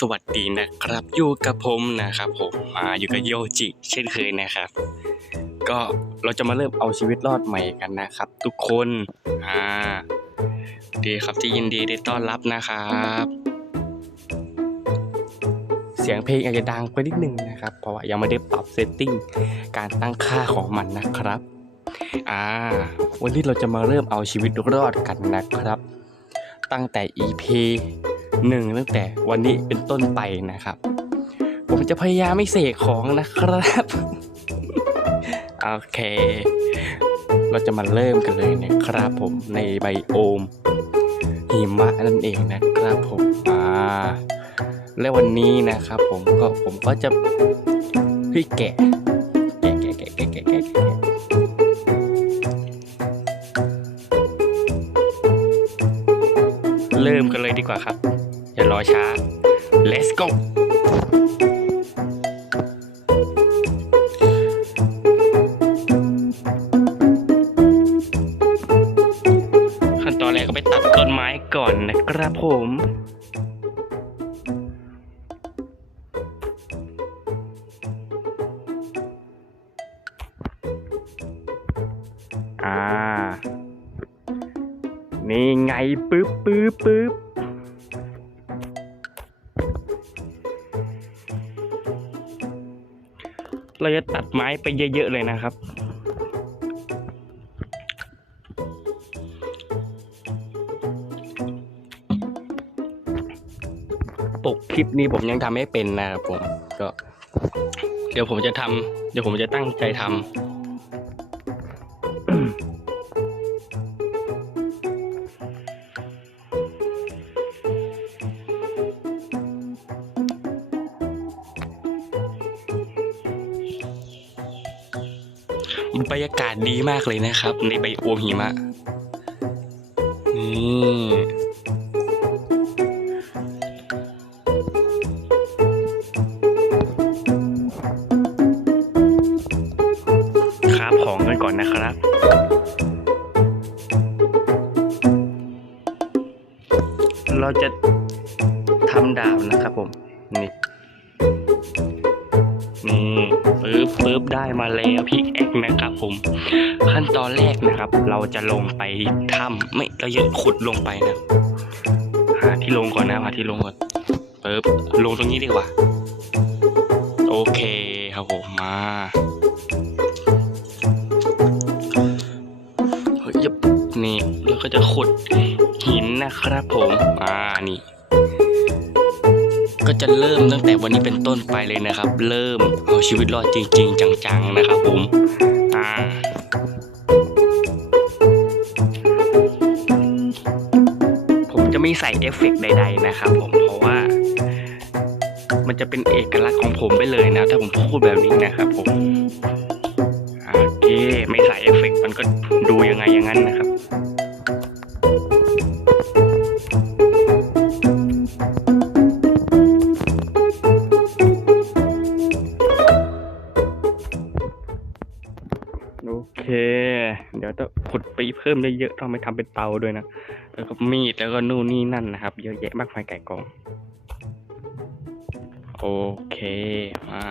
สวัสดีนะครับ อยู่กับผมนะครับผมมาอยู่กับโยจิ เช่นเคยนะครับ ก็เราจะมาเริ่มเอาชีวิตรอดใหม่กันนะครับ ทุกคนอ่าดีครับที่ยินดีได้ต้อนรับนะครับ เสียงเพลงอาจจะดังไปนิดนึงนะครับ เพราะว่ายังไม่ได้ปรับเซตติ้งการตั้งค่าของมันนะครับอ่าวันนี้เราจะมาเริ่มเอาชีวิตรอดกันนะครับ ตั้งแต่ EP หนึ่งตั้งแต่วันนี้เป็นต้นไปนะครับ ผมจะพยายามไม่เสกของนะครับ โอเค เราจะมาเริ่มกันเลยนะครับผมในใบโอมหิมะนั่นเองนะครับผมอ่าและวันนี้นะครับผมก็ผมก็จะพี่แกะแกะแกะแกะแกะแกะแกะเริ่มกันเลยดีกว่าครับ อย่รอช้า let's go ขั้นตอนแรกก็ไปตัดต้นไม้ก่อนนะครับผมอ่านี่ไงปึ๊บปึ๊บปึ๊บ เราจะตัดไม้ไปเยอะๆเลยนะครับปกคลิปนี้ผมยังทำไม่เป็นนะครับผม ก็ เดี๋ยวผมจะทำเดี๋ยวผมจะตั้งใจทำ บรรยากาศดีมากเลยนะครับ ในใบโอมหิมะ นี่ครับของกันก่อนนะครับ ได้มาแล้วพิกแอคนะครับผม ขั้นตอนแรกนะครับ เราจะลงไปถ้ำไม่เราจะขุดลงไปนะหาที่ลงก่อนนะหาที่ลงก่อนปึ๊บลงตรงนี้ดีกว่า โอเคครับผมมาเฮ้ยยบนี่เราก็จะขุดหินนะครับผมอ่านี่ ก็จะเริ่มตั้งแต่วันนี้เป็นต้นไปเลยนะครับ เริ่มเอาชีวิตรอดจริง ๆ จังๆนะครับผมอ่าผมจะไม่ใส่เอฟเฟกต์ใด ๆ นะครับ ผมเพราะว่า มันจะเป็นเอกลักษณ์ของผมไปเลยนะ ถ้าผมพูดแบบนี้นะครับ ผมโอเคไม่ใส่เอฟเฟกต์มันก็ดูยังไงอย่างนั้นนะครับ โอเค เดี๋ยวต้องขุดไปเพิ่มได้เยอะต้องไปทำเป็นเตาด้วยนะ แล้วก็มีดแล้วก็นู่นนี่นั่นนะครับ เยอะแยะมากมายไก่กอง โอเค มา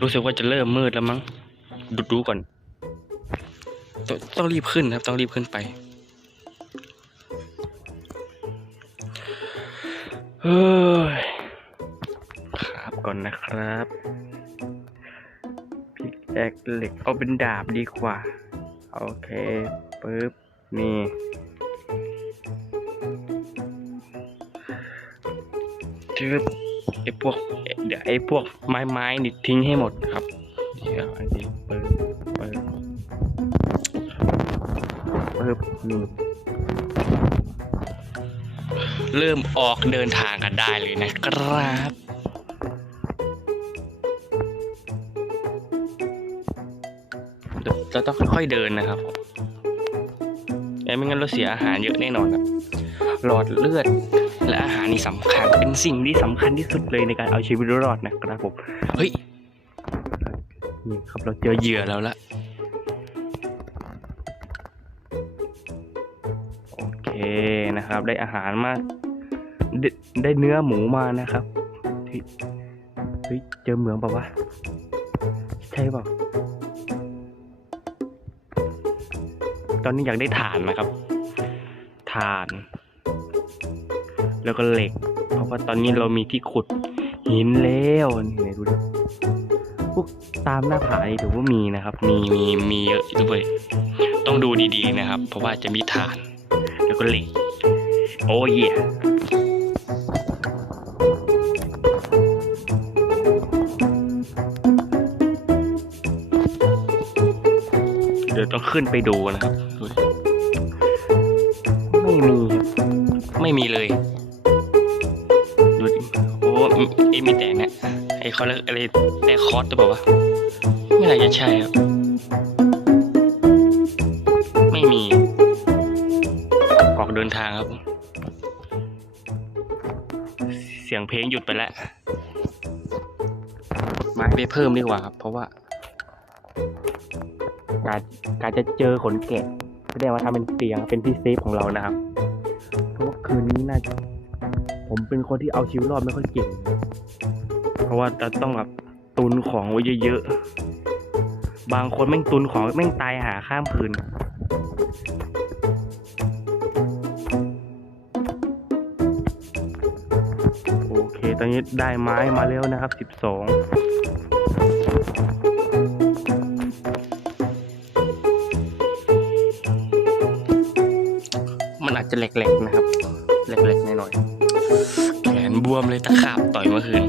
รู้สึกว่าจะเริ่มมืดแล้วมั้ง ดูดูก่อนต,ต้องรีบขึ้นครับ ต้องรีบขึ้นไปเฮ้ยครับก่อนนะครับ แอคเหล็กเอาเป็นดาบดีกว่า โอเคปึ๊บนี่จึ๊บไอ้พวกเดี๋ยวไอ้พวกไม้ไม้นี่ทิ้งให้หมดครับเดี๋ยวอันนี้ปึ๊บปึ๊บปึ๊บนี่เริ่มออกเดินทางกันได้เลยนะครับ เราต้องค่อยๆเดินนะครับไม่งั้นเราเสียอาหารเยอะแน่นอนครับ หลอดเลือดและอาหารนี่สำคัญ เป็นสิ่งที่สำคัญที่สุดเลยในการเอาชีวิตรอดนะครับผม เฮ้ย นี่ครับเราเจอเหยื่อแล้วละโอเคนะครับ ได้อาหารมาได้ได้เนื้อหมูมานะครับ เฮ้ย เจอเหมืองป่าวะ ใช่ปล่ ตอนนี้อยากได้ฐานนะครับฐาน แล้วก็เหล็ก เพราะว่าตอนนี้เรามีที่ขุดหินแล้วนี่ไหนดูดิพวกตามหน้าผานี่ถือว่ามีนะครับ มีมีมีเยอะด้วยต้องดูดีๆนะครับ เพราะว่าจะมีฐาน แล้วก็เหล็ก โอ้เย่เดี๋ ขึ้นไปดูนะครับดูไม่มีไม่มีเลย ดูดิโอ้เอ้มีแต่เนี่ยไอ้เขาเรียกอะไรแต่คอร์สหรือเปล่าไม่น่าจะใช่ครับ ไม่มีออกเดินทางครับ เสียงเพลงหยุดไปแล้วไม้ไปเพิ่มดีกว่าครับ เพราะว่า การการจะเจอขนแกะก็ได้ว่าทำเป็นเตียงเป็นที่เซฟของเรานะครับเพราะว่าคืนนี้น่าจะผมเป็นคนที่เอาชีวิตรอดไม่ค่อยเก่ง เพราะว่าจะต้องแบบตุนของไว้เยอะๆ บางคนแม่งตุนของแม่งตายหาข้ามคืนโอเค ตอนนี้ได้ไม้มาแล้วนะครับสิบสอง เ็นเล็กๆนะครับเล็กๆหน่อยๆแขนบวมเลยตะขาบต่อยเมื่อคืน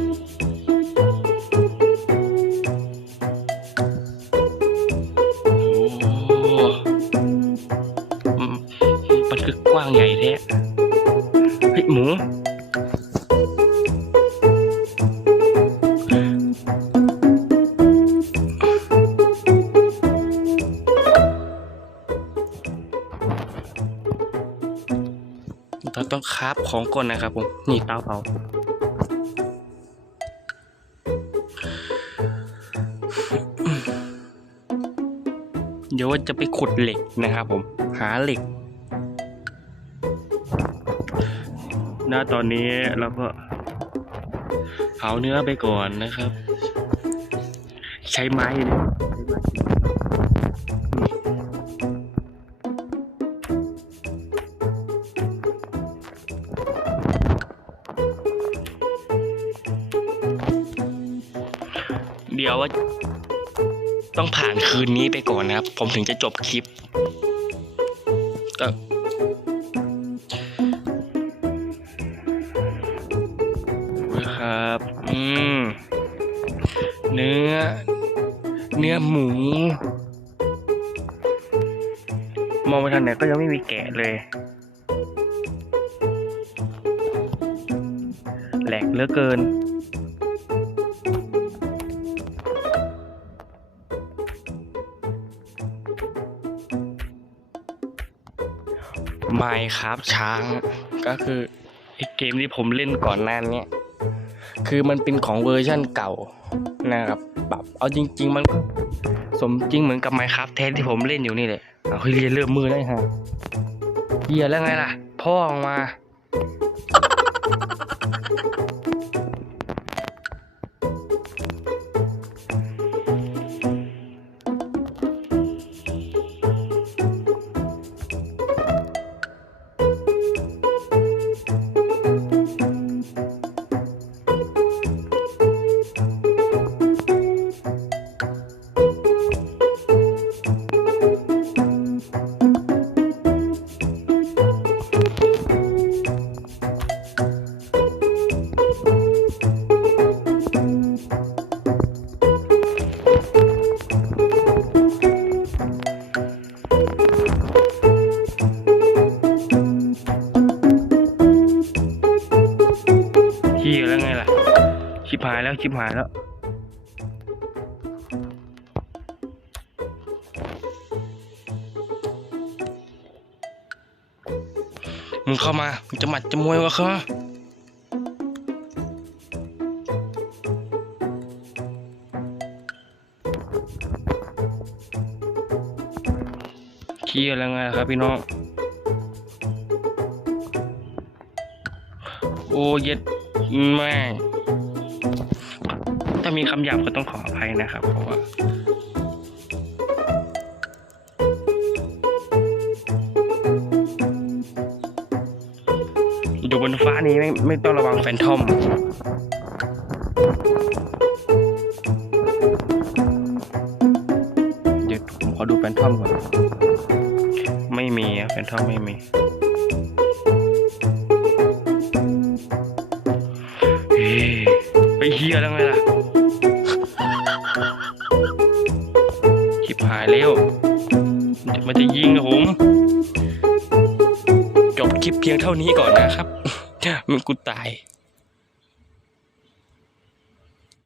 คราฟของก่อนนะครับผม นี่เตาเผาเดี๋ยวจะไปขุดเหล็กนะครับผม หาเหล็กณตอนนี้เราก็เผาเนื้อไปก่อนนะครับ ใช้ไม้นะใช้ไม้ เดี๋ยวว่าต้องผ่านคืนนี้ไปก่อนนะครับ ผมถึงจะจบคลิปก็นะครับอืมเนื้อ เนื้อหมู มองไปทางไหนก็ยังไม่มีแกะเลย แหลกเหลือเกิน ไม่ครับช้างก็คือไอเกมที่ผมเล่นก่อนหน้าเนี้ยคือมันเป็นของเวอร์ชั่นเก่านะครับแบบเอาจริง ๆ มันก็สมจริงเหมือนกับไมครับแทนที่ผมเล่นอยู่นี่แหละเอาเฮ้ยเรียนเริ่มมือได้ฮะเฮียแล้วไงล่ะ พ่อออกมาายแล้วชิบหายแล้วมึงเข้ามา มึงจะหมัดจะมวยวะเขาเคียแล้วไงครับพี่น้อง โอ้อ้เย็ดแม่ ถ้ามีคำหยาบก็ต้องขออภัยนะครับ เพราะว่าอยู่บนฟ้านี้ไม่ไม่ต้องระวังแฟนทอมเดี๋ยวผมขอดูแฟนทอมก่อน ไม่มีอะแฟนทอมไม่มีเฮไปเฮียแล้วไง พียงเท่านี้ก่อนนะครับ มันกูตาย